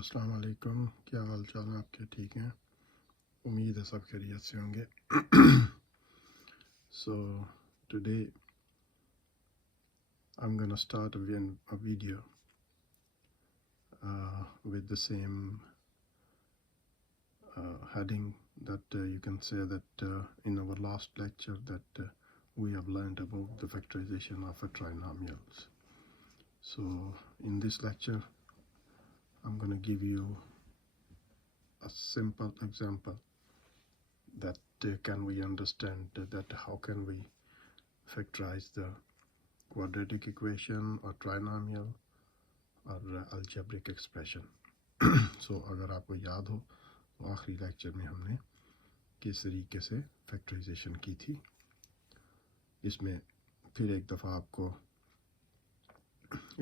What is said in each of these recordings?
अस्सलाम वालेकुम। क्या हाल चाल है आपके? ठीक हैं, उम्मीद है सब खैरियत से होंगे। So today I'm gonna start again a video with the same heading that you can say that in our last lecture that we have learned about the factorization of a trinomials. So in this lecture I'm gonna give you a simple example that can we understand that how can we factorize the quadratic equation or trinomial or algebraic expression. So अगर आपको याद हो तो आखिरी lecture में हमने किस तरीके से फैक्टराइजेशन की थी, इसमें फिर एक दफ़ा आपको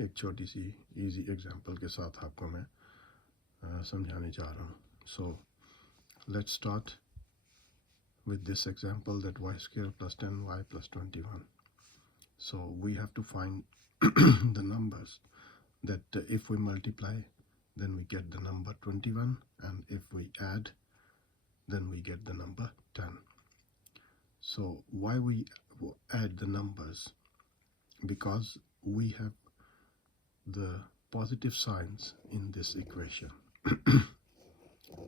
एक छोटी सी इजी एग्जांपल के साथ आपको मैं समझाने जा रहा हूँ. So let's start with this example that y square plus 10y plus 21. So we have to find the numbers that if we multiply then we get the number 21, and if we add then we get the number 10. So why we add the numbers? Because we have the positive signs in this equation.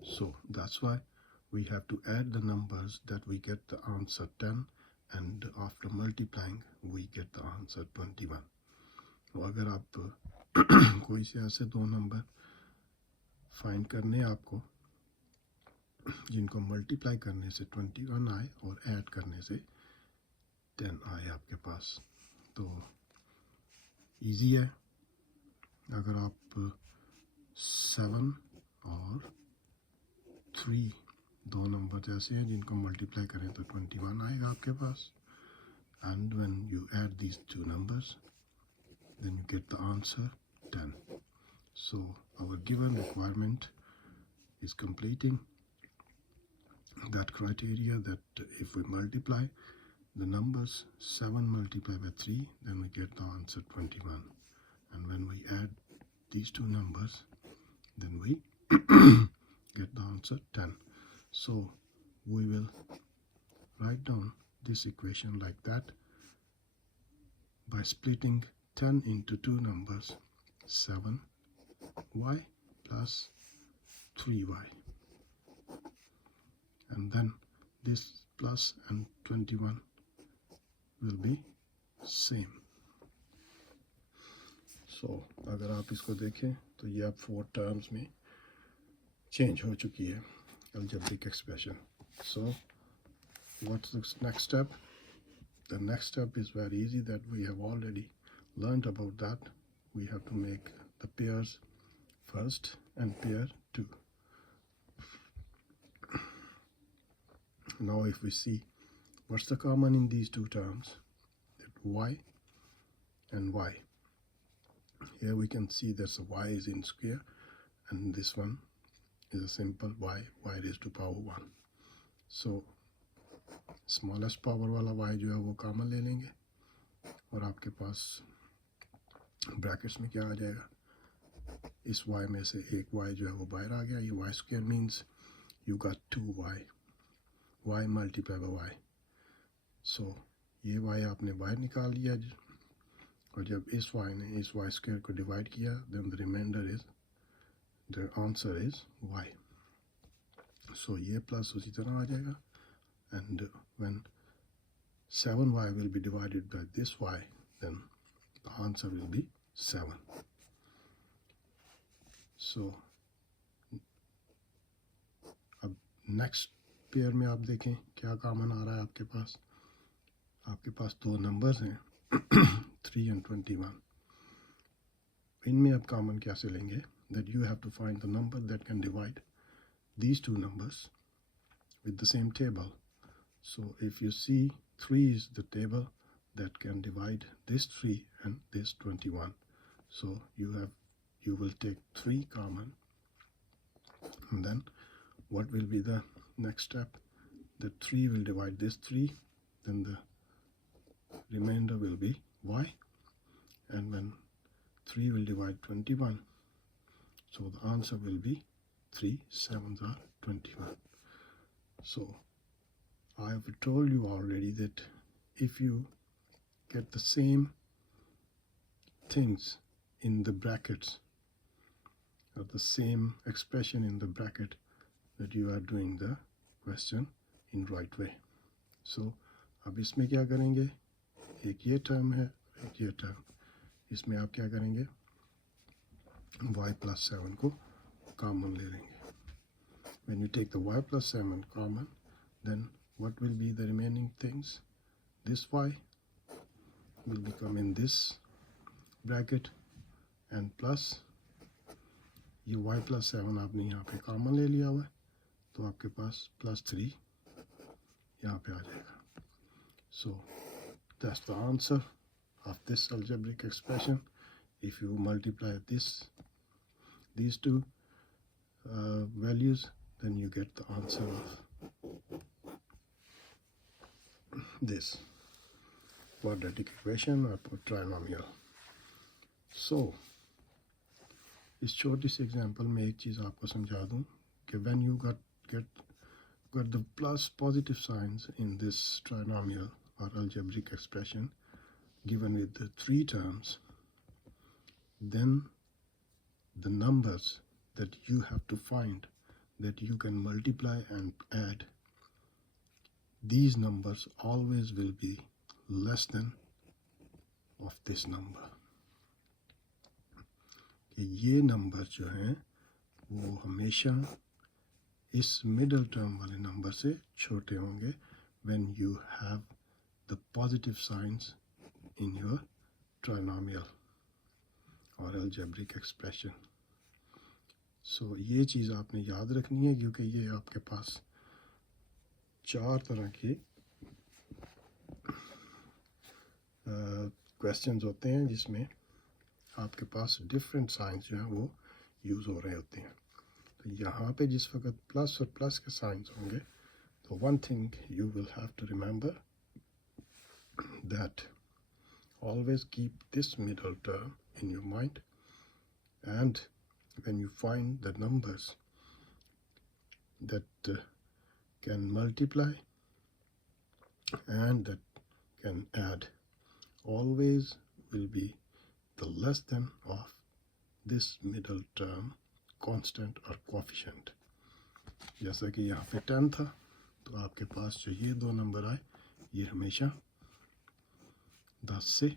So that's why we have to add the numbers that we get the answer 10, and after multiplying we get the answer 21. तो अगर आप कोई से ऐसे दो number find करने आपको जिनको मल्टीप्लाई करने से 21 आए और ऐड करने से 10 आए आपके पास, तो इजी है. अगर आप 7 और 3 दो नंबर ऐसे हैं जिनको मल्टीप्लाई करें तो 21 आएगा आपके पास, and when you add these two numbers then you get the answer 10. So our given requirement is completing that criteria, that if we multiply the numbers 7 multiplied by 3 then we get the answer 21, and when we add these two numbers then we get the answer 10. So we will write down this equation like that by splitting 10 into two numbers, 7y plus 3y, and then this plus and 21 will be same. So अगर आप इसको देखें तो ये अब 4 terms में change हो चुकी है algebraic expression. So what's the next step? The next step is very easy, that we have already learned about that. We have to make the pairs first and pair 2. Now if we see what's the common in these two terms, that y and y. Here we can see that the y is in square and this one is a simple y raised to power 1. So smallest power वाला y जो है वो common ले लेंगे और आपके पास brackets में क्या आ जाएगा, इस y में से एक y जो है वो बाहर आ गया. ये y square means you got 2y multiply by y. So ये y आपने बाहर निकाल लिया, और जब इस y ने इस y स्क्वायर को डिवाइड किया then the remainder is the answer is y. So ये प्लस उसी तरह आ जाएगा, and when 7y will be divided by this y then the answer will be 7. So अब नेक्स्ट पेयर में आप देखें क्या कॉमन आ रहा है आपके पास. आपके पास दो नंबर्स हैं 3 and 21. इनमें आप कॉमन कैसे लेंगे? that you have to find the number that can divide these two numbers with the same table. So if you see 3 is the table that can divide this 3 and this 21. So you will take 3 common, and then what will be the next step? The 3 will divide this 3, then the remainder will be y, and when 3 will divide 21, So the answer will be 3 7s are 21. So I have told you already that if you get the same things in the brackets or the same expression in the bracket, that you are doing the question in right way. So अब इसमें क्या करेंगे, एक ये term है, एक ये term, इसमें आप क्या करेंगे, y plus 7 को कॉमन ले लेंगे. When you take the y plus 7 common, then what will be the remaining things? This y will become in this bracket and plus ये y plus 7 आपने यहाँ पे कॉमन ले लिया हुआ है, तो आपके पास plus 3 यहाँ पे आ जाएगा. So that's the answer of this algebraic expression. If you multiply these two values, then you get the answer of this quadratic equation or trinomial. So इस छोटी सी एग्जांपल में एक चीज़ आपको समझा दूं कि when you got the plus positive signs in this trinomial or algebraic expression given with the 3 terms, then the numbers that you have to find that you can multiply and add, these numbers always will be less than of this number. कि ये number जो हैं वो हमेशा इस middle term वाले number से छोटे होंगे when you have the positive signs in your trinomial or algebraic expression. So ये चीज़ आपने याद रखनी है, क्योंकि ये आपके पास 4 तरह के क्वेश्चंस होते हैं जिसमें आपके पास डिफरेंट साइंस जो हैं वो यूज़ हो रहे होते हैं. तो यहाँ पे जिस वक्त प्लस और प्लस के साइंस होंगे, तो one thing you will have to remember that always keep this middle term in your mind, and when you find the numbers that can multiply and that can add, always will be the less than of this middle term constant or coefficient. जैसा कि यहाँ पे 10 था, तो आपके पास जो ये 2 number आए ये हमेशा 10 से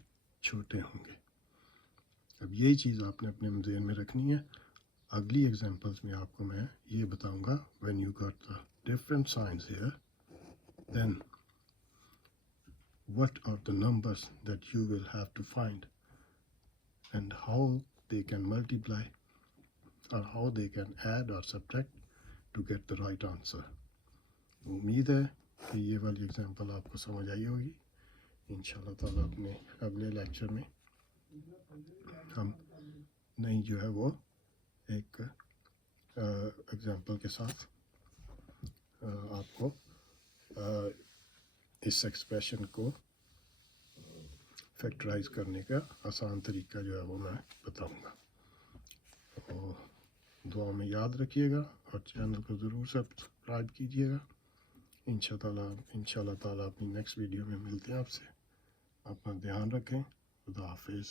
छोटे होंगे. अब यही चीज़ आपने अपने ज़हन में रखनी है. अगली एग्जांपल्स में आपको मैं ये बताऊंगा when you got the different signs here, then what are the numbers that you will have to find and how they can multiply or how they can add or subtract to get the right answer. उम्मीद है कि ये वाली example आपको समझ आई होगी. इंशाल्लाह ताला अपने अगले लेक्चर में हम नई जो है वो एक एग्जांपल के साथ आपको इस एक्सप्रेशन को फैक्टराइज करने का आसान तरीका जो है वो मैं बताऊंगा. तो दुआ में याद रखिएगा और चैनल को ज़रूर सब्सक्राइब कीजिएगा. इंशाल्लाह ताला अपनी नेक्स्ट वीडियो में मिलते हैं आपसे. अपना ध्यान रखें. खुदा हाफिज़.